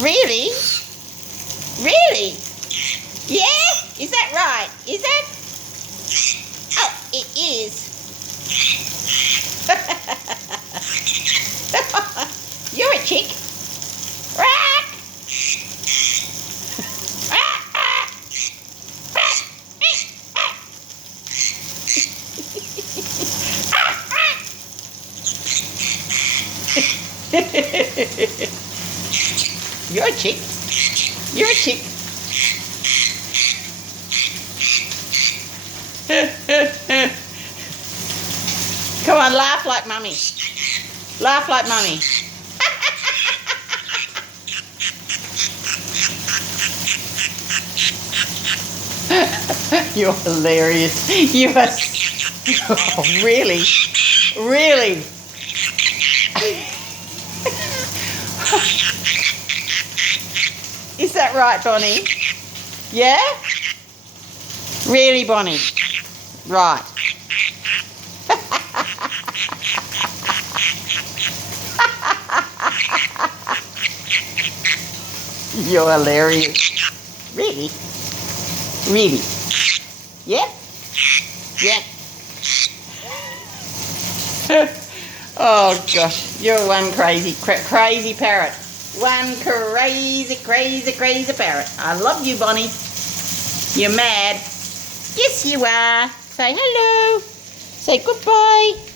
Really? Really? Yeah? Is that right? Is it? Oh, it is. You're a chick. Quack. You're a chick. You're a chick. Come on, laugh like mummy. Laugh like mummy. You're hilarious. You are. Oh, really? Really? Is that right, Bonnie? Yeah? Really, Bonnie? Right. You're hilarious. Really? Really? Yep? Yep. Oh gosh, you're one crazy parrot. One crazy parrot. I love you, Bonnie. You're mad. Yes, you are. Say hello. Say goodbye.